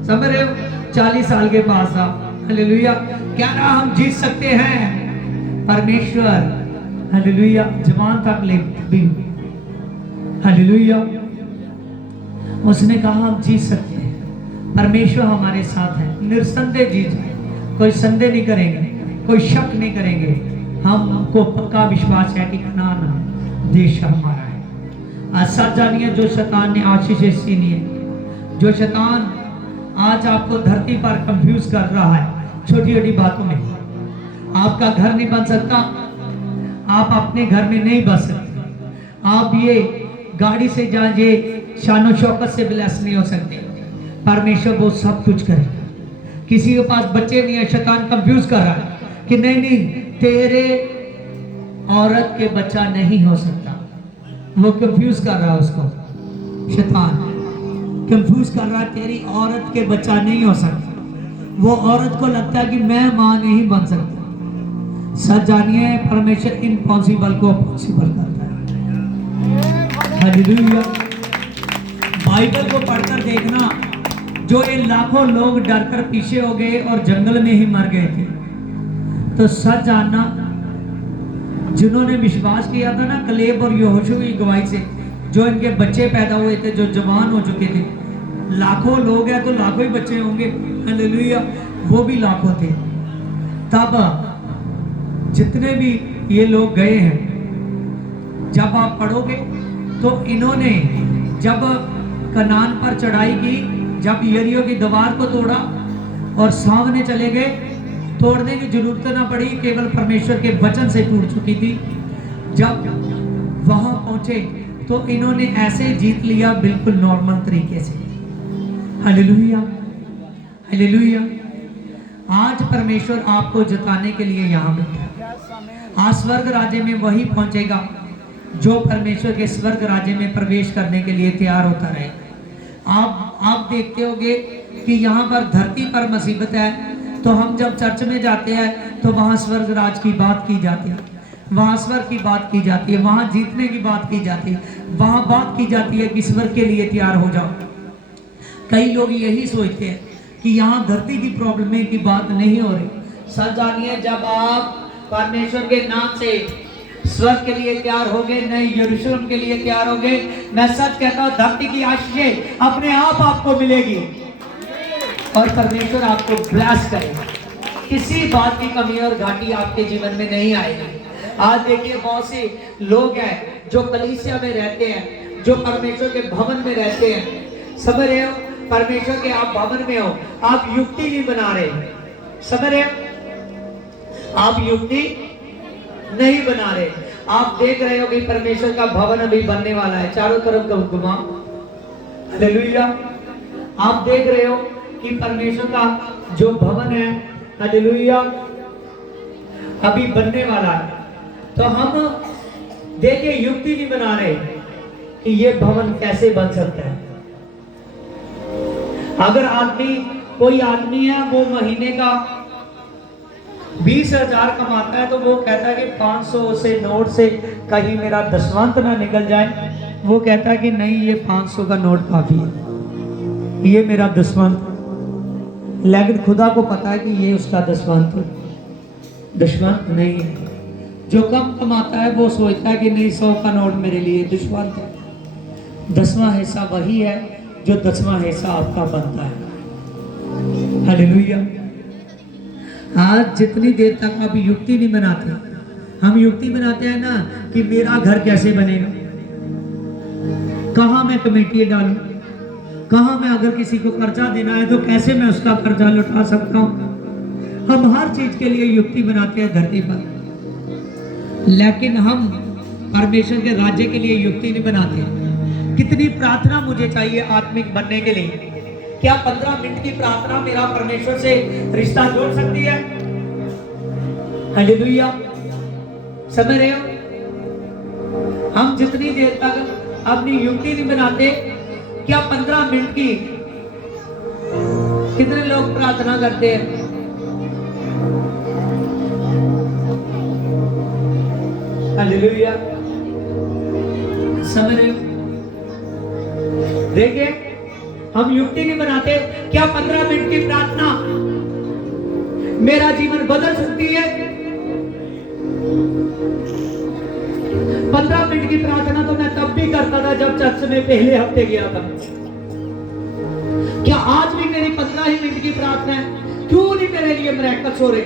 समझ रहे हो? 40 साल के पास था। हालेलुया। क्या रहा, हम जीत सकते हैं। परमेश्वर हालेलुया जवान तक ले भी, हालेलुया, उसने कहा हम जीत सकते हैं, परमेश्वर हमारे साथ है, निस्संदेह जीत जाए। कोई संदेह नहीं करेंगे, कोई शक नहीं करेंगे। हमको पक्का विश्वास है कि कनान देश हमारा है। आज सच जानिए, जो शैतान ने आशीष छीनी है, जो शैतान आज आपको धरती पर कंफ्यूज कर रहा है छोटी छोटी बातों में। आपका घर नहीं बन सकता, आप अपने घर में नहीं बस सकते, आप ये गाड़ी से जाइए शानो शौकत से ब्लेस नहीं हो सकते। परमेश्वर वो सब कुछ करेगा। किसी के पास बच्चे नहीं है, शैतान कंफ्यूज कर रहा है कि नहीं नहीं तेरे औरत के बच्चा नहीं हो सकता। वो कंफ्यूज कर रहा है उसको, शैतान कंफ्यूज कर रहा है, तेरी औरत के बच्चा नहीं हो सकता। वो औरत को लगता है कि मैं मां नहीं बन सकता। सच जानिए, परमेश्वर इम्पॉसिबल को पॉसिबल करता है। हालेलुया। बाइबल को पढ़कर देखना, जो ये लाखों लोग डरकर पीछे हो गए और जंगल में ही मर गए थे, तो सच जानना, जिन्होंने विश्वास किया था ना कलेब और यहोशू की गवाही से, जो इनके बच्चे पैदा हुए थे, जो जवान हो चुके थे, लाखों लोग हैं तो लाखों ही बच्चे होंगे। हालेलुया। वो भी लाखों थे। तब जितने भी ये लोग गए हैं, जब आप पढ़ोगे तो इन्होंने जब कनान पर चढ़ाई की, जब यरीहो की दीवार को तोड़ा और सामने चले गए, तोड़ने की जरूरत ना पड़ी, केवल परमेश्वर के वचन से टूट चुकी थी। जब वहां पहुंचे तो इन्होंने ऐसे जीत लिया बिल्कुल नॉर्मल तरीके से। Hallelujah, hallelujah. आज परमेश्वर आपको जताने के लिए यहाँ बैठा है। आज स्वर्ग राज्य में वही पहुंचेगा जो परमेश्वर के स्वर्ग राज्य में प्रवेश करने के लिए तैयार होता रहे। आप देखते होंगे कि यहाँ पर धरती पर मुसीबत है, तो हम जब चर्च में जाते हैं तो वहाँ स्वर्ग राज की बात की जाती है, वहाँ स्वर्ग की बात की जाती है, वहाँ जीतने की बात की जाती है, वहाँ बात की जाती है कि स्वर्ग के लिए तैयार हो जाओ। कई लोग यही सोचते हैं कि यहाँ धरती की प्रॉब्लम की बात नहीं हो रही। सच जानिए, जब आप परमेश्वर के नाम से स्वर्ग के लिए तैयार होगे, नए यरूशलेम के लिए तैयार होगे, मैं सच कहता हूँ धरती की आशीषें अपने आप आपको मिलेगी और परमेश्वर आपको ब्लेस करेगा। किसी बात की कमी और घाटी आपके जीवन में नहीं आएगी। आज देखिए, बहुत से लोग हैं जो कलीसिया में रहते हैं, जो परमेश्वर के भवन में रहते हैं। समझ रहे हो? परमेश्वर के आप भवन में हो, आप युक्ति नहीं बना रहे। समझ रहे हो? आप युक्ति नहीं बना रहे। आप देख रहे हो कि परमेश्वर का भवन अभी बनने वाला है, चारों तरफ घुमा। हालेलुया। आप देख रहे हो कि परमेश्वर का जो भवन है, हालेलुया, अभी बनने वाला है। तो हम देखिए युक्ति नहीं बना रहे कि ये भवन कैसे बन सकता है। अगर कोई आदमी है वो महीने का 20,000 कमाता है तो वो कहता है कि 500 से नोट से कहीं मेरा दशवंत ना निकल जाए। वो कहता है कि नहीं, ये 500 का नोट काफी है, ये मेरा दशवंत। लेकिन खुदा को पता है कि ये उसका दशवंत नहीं है। जो कम कमाता है वो सोचता है कि नहीं, 100 का नोट मेरे लिए दशवंत है। 10वां हिस्सा वही है जो 10वां हिस्सा आपका बनता है। हालेलुया। आज जितनी देर तक आप युक्ति नहीं बनाते, हम युक्ति बनाते हैं ना कि मेरा घर कैसे बनेगा, कहाँ मैं कमेटी डालूं, कहाँ मैं अगर किसी को कर्जा देना है तो कैसे मैं उसका कर्जा लौटा सकता हूँ। हम हर चीज के लिए युक्ति बनाते हैं धरती पर, लेकिन हम परमेश्वर के राज्य के लिए युक्ति नहीं बनाते। कितनी प्रार्थना मुझे चाहिए आत्मिक बनने के लिए? क्या 15 मिनट की प्रार्थना मेरा परमेश्वर से रिश्ता जोड़ सकती है? हालेलुया। समझ रहे हो? हम जितनी देर तक अपनी युक्ति नहीं बनाते, क्या 15 मिनट की कितने लोग प्रार्थना करते हैं? हालेलुया। समझ रहे हो? देखिए, हम युक्ति नहीं बनाते। क्या 15 मिनट की प्रार्थना मेरा जीवन बदल सकती है? 15 मिनट की प्रार्थना तो मैं तब भी करता था जब चर्च में पहले हफ्ते गया था। क्या आज भी मेरी 15 ही मिनट की प्रार्थना है? क्यों नहीं मेरे लिए मिरेकल्स हो रहे?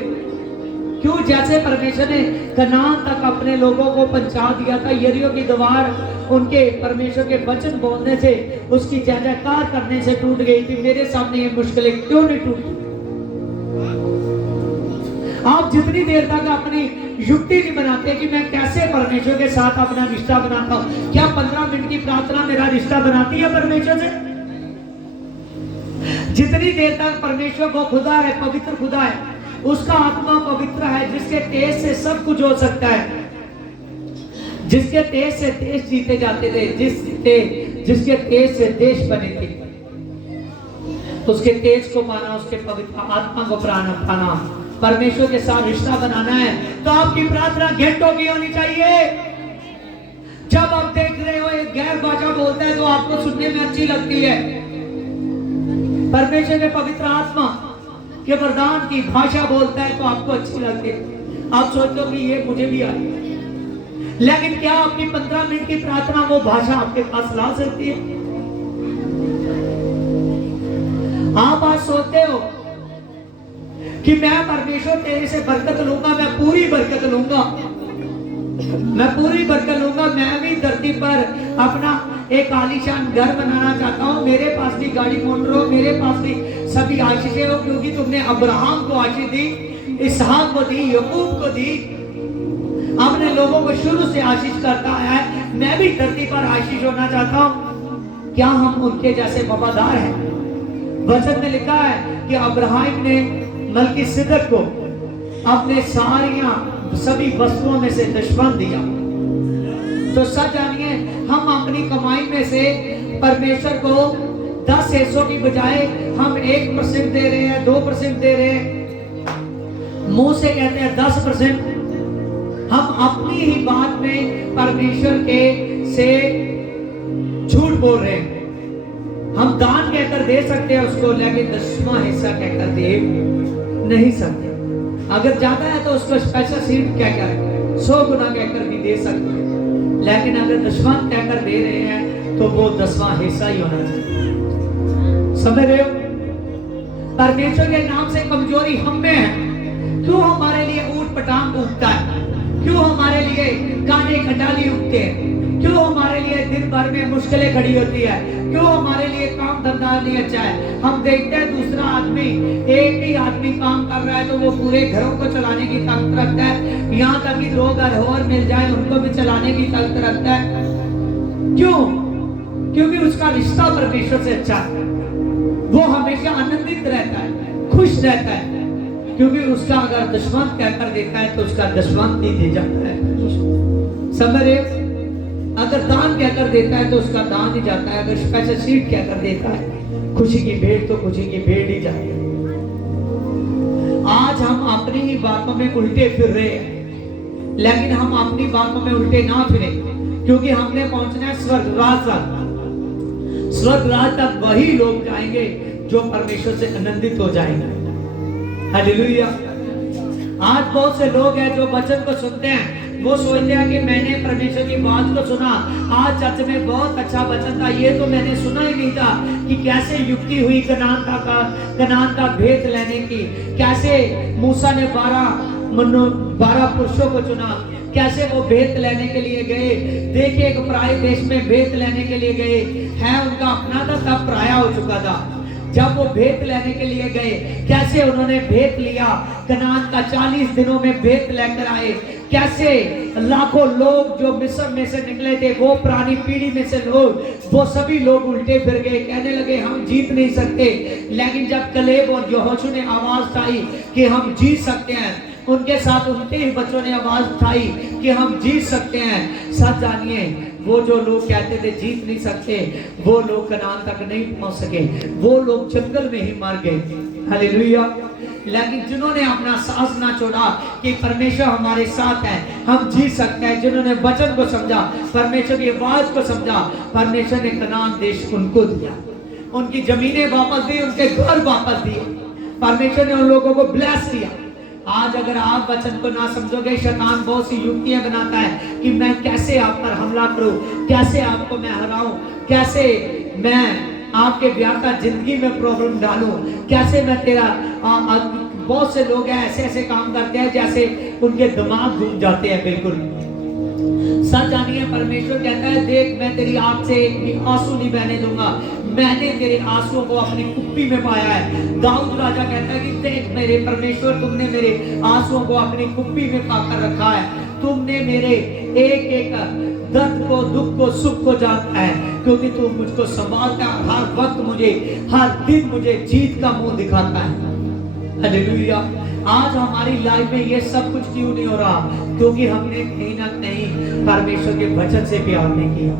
क्यों? जैसे परमेश्वर ने कनान तक अपने लोगों को पहुंचा दिया था, यरीहो की दीवार उनके परमेश्वर के वचन बोलने से, उसकी जय जयकार करने से टूट गई थी। मेरे सामने ये मुश्किलें क्यों नहीं टूटी? आप जितनी देर तक अपनी युक्ति नहीं बनाते कि मैं कैसे परमेश्वर के साथ अपना रिश्ता बनाता हूं, क्या 15 मिनट की प्रार्थना मेरा रिश्ता बनाती है परमेश्वर से? जितनी देर तक परमेश्वर वो खुदा है, पवित्र खुदा है, उसका आत्मा पवित्र है, जिसके तेज से सब कुछ हो सकता है, जिसके तेज से देश जीते जाते थे, जिसके तेज से देश बने थे, उसके तेज को पाना, उसके पवित्र आत्मा को पाना, परमेश्वर के साथ रिश्ता बनाना है तो आपकी प्रार्थना घंटों की होनी चाहिए। जब आप देख रहे हो एक गैर भाषा बोलता है तो आपको सुनने में अच्छी लगती है। परमेश्वर के पवित्र आत्मा के वरदान की भाषा बोलता है तो आपको अच्छी लगती है। आप सोचते हो कि ये मुझे भी आई, लेकिन क्या आपकी 15 मिनट की प्रार्थना वो भाषा आपके पास ला सकती है? आप आज सोचते हो कि मैं परमेश्वर तेरे से बरकत लूंगा, मैं पूरी बरकत लूंगा, मैं भी धरती पर अपना एक आलीशान घर बनाना चाहता हूँ, मेरे पास भी गाड़ी मोटर हो, मेरे पास भी सभी आशीषें हो, क्योंकि तुमने अब्राहम को आशीष दी, इसहाक को दी, याकूब को दी, अपने लोगों को शुरू से आशीष करता है। मैं भी धरती पर आशीष होना चाहता हूँ। क्या हम उनके जैसे वफादार हैं? वचन में लिखा है कि अब्राहम ने मलकीसिदक को अपने सभी वस्तुओं में से दशमलव दिया। तो सच जानिए, हम अपनी कमाई में से परमेश्वर को 10 हिस्सों की बजाय हम 1% दे रहे हैं, 2% दे रहे हैं, मुंह से कहते हैं 10%। हम अपनी ही बात में परमेश्वर के से झूठ बोल रहे हैं। हम दान कहकर दे सकते हैं उसको, लेकिन 10वां हिस्सा कहकर दे नहीं सकते। अगर ज्यादा है तो उसको स्पेशल सीड कहकर 100 गुना कहकर भी दे सकते हैं, लेकिन अगर 10वां कहकर दे रहे हैं तो वो 10वां हिस्सा ही होना चाहिए। समझ रहे हो? परमेश्वर के नाम से कमजोरी हम में है। क्यों हमारे लिए ऊंट पटांग उगता है? क्यों हमारे लिए काने खटाली उगते हैं? क्यों हमारे लिए दिन भर में मुश्किलें खड़ी होती है? क्यों हमारे लिए काम धंधा नहीं अच्छा है? हम देखते हैं दूसरा आदमी, एक ही आदमी काम कर रहा है तो वो पूरे घरों को चलाने की ताकत रखता है, यहाँ तक कि 2 घर और मिल जाए उनको भी चलाने की ताकत रखता है। क्यों? क्योंकि उसका रिश्ता परमेश्वर से अच्छा है। वो हमेशा आनंदित रहता है, खुश रहता है, क्योंकि उसका अगर दशमलव कहकर देखा है तो उसका दशमलव ही दे जाता है। समझ रहे? अगर दान कहकर देता है तो उसका दान ही जाता है। अगर स्पेशल सीट कहकर देता है, खुशी की भेंट तो खुशी की भेंट ही जाती है। आज हम अपनी ही बातों में उल्टे फिर रहे हैं, लेकिन हम अपनी बातों में उल्टे ना फिरे, क्योंकि हमने पहुंचना है स्वर्ग राज तक। स्वर्ग राज तक वही लोग जाएंगे जो परमेश्वर से आनंदित हो जाएंगे। हालेलुया। आज बहुत से लोग हैं जो वचन को सुनते हैं, वो सोचते हैं कि मैंने परमेश्वर की बात को सुना, आज चर्च में बहुत अच्छा वचन था, ये तो मैंने सुना ही नहीं था कि कैसे युक्ति हुई कनान का भेद लेने की, कैसे मूसा ने 12 पुरुषों को चुना, कैसे वो भेद लेने के लिए गए। देखिए एक पराये देश में भेद लेने के लिए गए हैं, उनका अपना था, तब पराया हो चुका था। जब वो भेद लेने के लिए गए, कैसे उन्होंने भेद लिया, कनान का 40 दिनों में भेद लेकर आए। कैसे लाखों लोग जो मिस्र में से निकले थे, वो पुरानी पीढ़ी में से लोग, वो सभी लोग उल्टे फिर गए, कहने लगे हम जीत नहीं सकते। लेकिन जब कलेब और यहोशू ने आवाज उठाई कि हम जीत सकते हैं, उनके साथ उनके ही बच्चों ने आवाज उठाई कि हम जीत सकते हैं। सच जानिए, वो जो लोग कहते थे जीत नहीं सकते, वो लोग कनान तक नहीं पहुंच सके, वो लोग जंगल में ही मर गए। हालेलुया। लेकिन जिन्होंने अपना साहस ना छोड़ा कि परमेश्वर हमारे साथ है, हम जीत सकते हैं, जिन्होंने वचन को समझा, परमेश्वर की आवाज को समझा, परमेश्वर ने कनान देश उनको दिया, उनकी जमीनें वापस दी, उनके घर वापस दिए, परमेश्वर ने उन लोगों को ब्लेस किया। आज अगर आप वचन को ना समझोगे, शैतान बहुत सी युक्तियां बनाता है कि मैं कैसे आप पर हमला करूं, कैसे आपको मैं हराऊं, कैसे मैं आपके ब्याह का जिंदगी में प्रॉब्लम डालूं, कैसे मैं तेरा बहुत से लोग हैं ऐसे ऐसे काम करते हैं जैसे उनके दिमाग घूम जाते हैं। बिल्कुल सच जानिए, परमेश्वर कहता है देख मैं तेरी आंख से एक भी आंसू नहीं बहने दूंगा, मैंने तेरे आंसुओं को अपनी कुप्पी में पाया है। दाऊद राजा कहता है कि देख मेरे परमेश्वर, तुमने मेरे आंसुओं को अपनी कुप्पी में पाकर रखा है, तुमने मेरे एक एक दर्द को, दुख को, सुख को जानता है, क्योंकि तू मुझको संभालता है, हर वक्त मुझे, हर दिन मुझे जीत का मुंह दिखाता है। हालेलुया। आज हमारी लाइफ में ये सब कुछ क्यों नहीं हो रहा? क्योंकि हमने कहीं ना कहीं परमेश्वर के वचन से प्यार नहीं किया।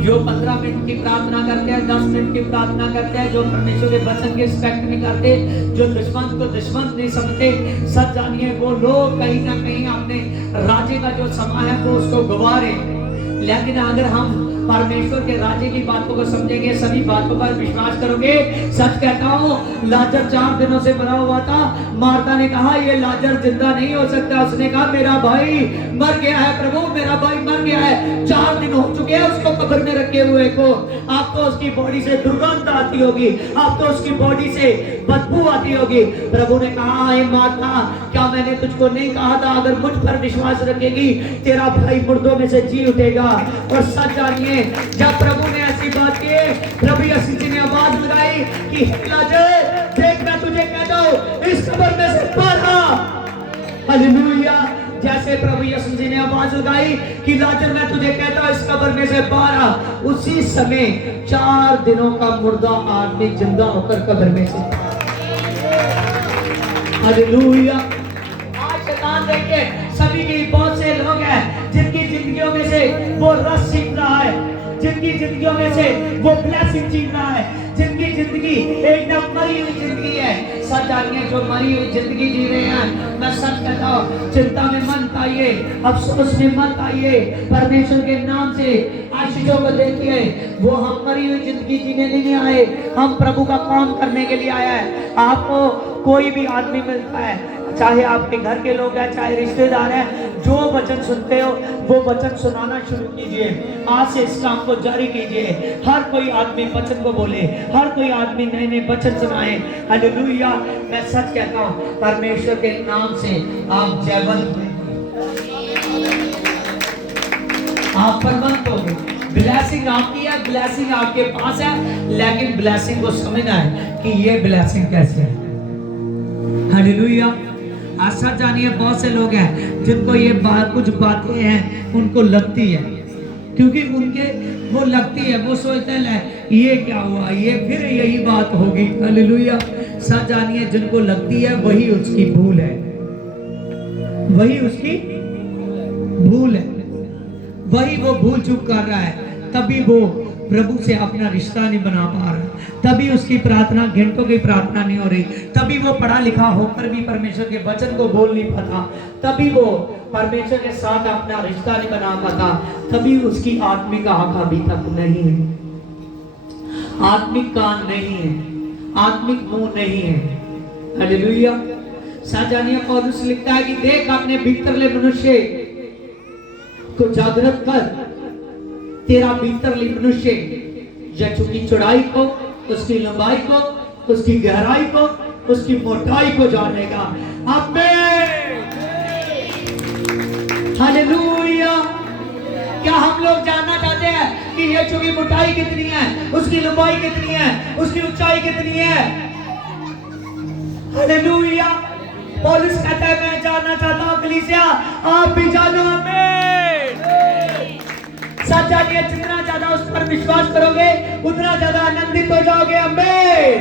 जो 15 मिनट की प्रार्थना करते हैं, 10 मिनट की प्रार्थना करते हैं, जो परमेश्वर के वचन के रिस्पेक्ट नहीं करते, जो दुश्मन को दुश्मन नहीं समझते, सच जानिए वो लोग कहीं ना कहीं अपने राज्य का जो समय है वो उसको गवा रहे। लेकिन अगर हम परमेश्वर के राज्य की बातों को समझेंगे, सभी बातों पर विश्वास करोगे, सच कहता हूँ लाजर 4 दिनों से मरा हुआ था, मार्था ने कहा ये लाजर जिंदा नहीं हो सकता, उसने कहा मेरा भाई मर गया है प्रभु, मेरा भाई मर गया है, 4 दिन हो चुके हैं उसको कब्र में रखे हुए को, आप तो उसकी बॉडी से दुर्गंध आती होगी, आप तो उसकी बॉडी से बदबू आती होगी। प्रभु ने कहा हे मार्था, क्या मैंने तुझको नहीं कहा था अगर मुझ पर विश्वास रखेगी तेरा भाई मुर्दों में से जी उठेगा। और सच जानिए, जब प्रभु ने ऐसी बात की, प्रभु यीशु जी ने आवाज लगाई कि लाजर देख मैं तुझे कहता हूं इस कब्र में से बाहर आ। हालेलुया। जैसे प्रभु यीशु जी ने आवाज लगाई कि लाजर मैं तुझे कहता हूं इस कब्र में से बाहर आ, उसी समय 4 दिनों का मुर्दा आदमी जिंदा होकर कब्र में से। हालेलुया। आज शैतान देखिए, सभी के बहुत से लोग हैं जिनकी जिंदगियों में से वो रस छीन रहा है, जिनकी जिंदगियों में से वो ब्लेसिंग छीन रहा है, जिनकी जिंदगी एकदम मरी हुई जिंदगी है। सच जानिए, जो मरी हुई जिंदगी जी रहे हैं, मैं सच कहता हूँ चिंता में मत आइए, अफसोस में मत आइए, परमेश्वर के नाम से आशीषों को देखिए। वो हम मरी हुई जिंदगी जीने नहीं आए, हम प्रभु का काम करने के लिए आया है। आपको कोई भी आदमी मिलता है, चाहे आपके घर के लोग हैं, चाहे रिश्तेदार हैं, जो वचन सुनते हो वो वचन सुनाना शुरू कीजिए, आज से इस काम को जारी कीजिए। हर कोई आदमी वचन को बोले, हर कोई आदमी नए नए वचन सुनाए। हालेलुया। मैं सच कहता हूँ परमेश्वर के नाम से आप जयवंत हो, आप परवंत हो। ब्लेसिंग आपकी है, ब्लेसिंग आपके पास है, लेकिन ब्लेसिंग को समझना है कि ये ब्लेसिंग कैसे है। हालेलुया। आशा जानिए, बहुत से लोग हैं जिनको ये कुछ बातें हैं उनको लगती है, क्योंकि उनके वो लगती है, वो सोचते हैं ये क्या हुआ, ये फिर यही बात होगी। हालेलुया। सच जानिए, जिनको लगती है वही उसकी भूल है, वही उसकी भूल है, वही वो भूल चूक कर रहा है, तभी वो प्रभु से अपना रिश्ता नहीं बना पा रहा, तभी उसकी प्रार्थना घंटों की प्रार्थना नहीं हो रही, तभी वो पढ़ा लिखा होकर भी परमेश्वर के वचन को बोल नहीं पाता, तभी वो परमेश्वर के साथ अपना रिश्ता नहीं बना पाता, तभी उसकी आत्मिक आंख अभी तक नहीं है, आत्मिक कान नहीं है, आत्मिक मुंह नहीं है। हालेलुया। साजानिया पौलुस लिखता है कि देख अपने भीतरले मनुष्य को जागृत कर, तेरा भीतरली मनुष्य यीशु की चौड़ाई को, उसकी लंबाई को, उसकी गहराई को, उसकी मोटाई को जानेगा। आमीन। हालेलुया। क्या हम लोग जानना चाहते हैं कि यीशु की मोटाई कितनी है, उसकी लंबाई कितनी है, उसकी ऊंचाई कितनी है? हालेलुया। पौलुस कहता है मैं जानना चाहता हूं, कलीसिया आप भी जानो। आमीन। सच जानिए, जितना ज्यादा उस पर विश्वास करोगे उतना ज्यादा आनंदित हो जाओगे। आमीन।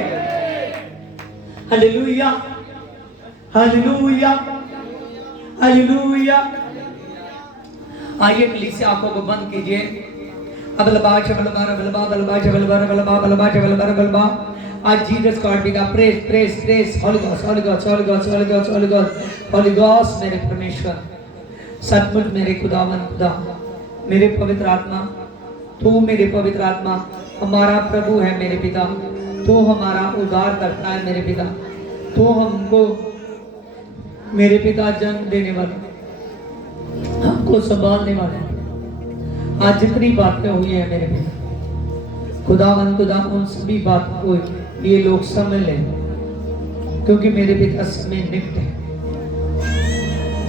Hallelujah, hallelujah, hallelujah. आइए कलीसिया आंखों को बंद कीजिए। आज Jesus God be the praise praise praise Holi God Holi God Holi God Holi God Holi God Holi God. मेरे परमेश्वर, सचमुच मेरे खुदावन खुदा, मेरे पवित्र आत्मा, तू मेरे पवित्र आत्मा हमारा प्रभु है मेरे पिता, तू हमारा उद्धार करता है मेरे पिता, तू हमको मेरे पिता जन्म देने वाला, हमको संभालने वाला। आज जितनी बातें हुई है मेरे पिता खुदावन खुदा, उन सभी बातों को ये लोग समझ लें, क्योंकि मेरे पिता समय निकट है,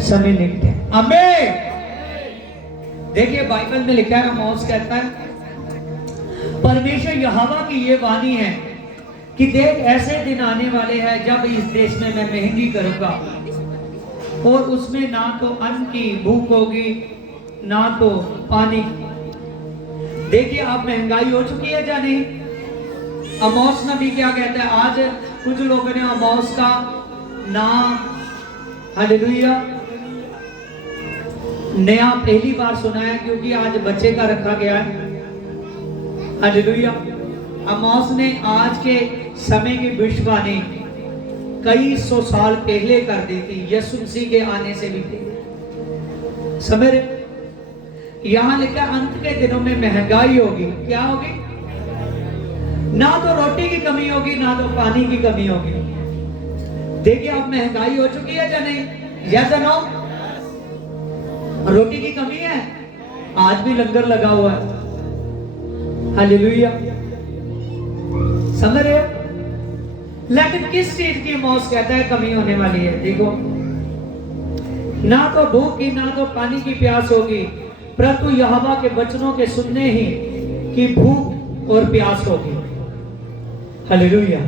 समय निकट है। आमीन। देखिए बाइबल में लिखा है, आमोस कहता है परमेश्वर यहोवा की ये वाणी है कि देख ऐसे दिन आने वाले हैं जब इस देश में मैं महंगी करूंगा और उसमें ना तो अन्न की भूख होगी ना तो पानी। देखिए अब महंगाई हो चुकी है या नहीं? आमोस नबी क्या कहता है? आज कुछ लोगों ने आमोस का नाम हालेलुया नया पहली बार सुना है, क्योंकि आज बच्चे का रखा गया है। हालेलुया। आमोस ने आज के समय की भविष्यवाणी कई सौ साल पहले कर दी थी, यीशु मसीह के आने से भी पहले। समझ रहे? यहां लिखा अंत के दिनों में महंगाई होगी। क्या होगी? ना तो रोटी की कमी होगी ना तो पानी की कमी होगी। देखिए अब महंगाई हो चुकी है या नहीं? यस और नो? रोटी की कमी है, आज भी लंगर लगा हुआ है। हालेलुया। समझ रहे? लेकिन किस चीज की मौत कहता है कमी होने वाली है? देखो, ना तो भूख की ना तो पानी की प्यास होगी, परंतु यहोवा के वचनों के सुनने ही की भूख और प्यास होगी। हालेलुया।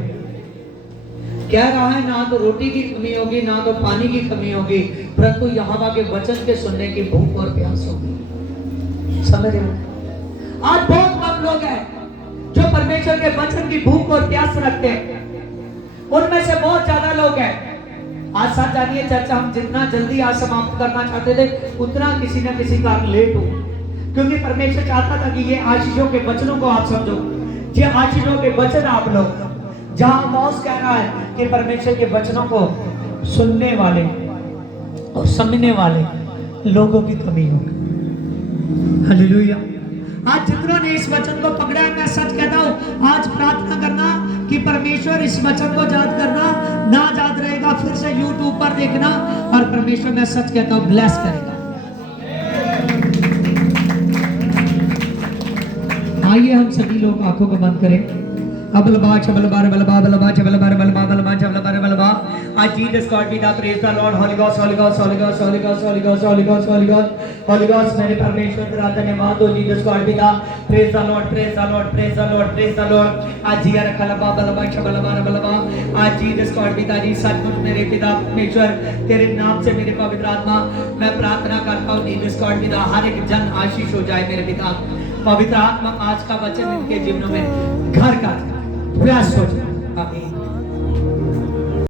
कह रहा है ना तो रोटी की कमी होगी ना तो पानी की कमी होगी, परंतु यहोवा के वचन के सुनने की भूख और प्यास होगी। समझ रहे हो? आज बहुत कम लोग हैं जो परमेश्वर के वचन की भूख और प्यास रखते हैं, उनमें से बहुत ज्यादा लोग हैं। आज साथ जानिए चर्चा हम जितना जल्दी आज समाप्त करना चाहते थे उतना किसी न किसी कारण लेट हो, क्योंकि परमेश्वर चाहता था कि ये आशीषों के वचनों को आप समझो, ये आशीषों के वचन आप लो। जहां मौस कह रहा है कि परमेश्वर के वचनों को सुनने वाले और समझने वाले लोगों की कमी होगी। हालेलुया। आज जितनों ने इस वचन को पकड़ा है, मैं सच कहता हूं, आज प्रार्थना करना कि परमेश्वर इस वचन को याद करना, ना याद रहेगा फिर से YouTube पर देखना, और परमेश्वर मैं सच कहता हूं ब्लेस करेगा। आइए हम सभी लोग आंखों को बंद करें। As Jesus God be the praise the Lord, Holy Ghost, Holy Ghost, Holy Ghost, Holy Ghost, Holy Ghost, Holy Ghost, Holy Ghost, Holy Ghost, मेरे परमेश्वर तेरा धन्यवाद हो। Jesus God be the praise the Lord, praise the Lord, praise the Lord, praise the Lord। आज जिया रखा लबा बलबा शबलबा रबलबा। आज Jesus God be the जी सचमुच मेरे पिता परमेश्वर तेरे नाम से मेरे पवित्र आत्मा मैं प्रार्थना करता हूँ। Jesus God be the हर एक जन आशीष हो जाए मेरे पिता। पवित्र आत्मा आज का वचन इनके जीवनों में घर का प्रयास हो जाए। आमीन।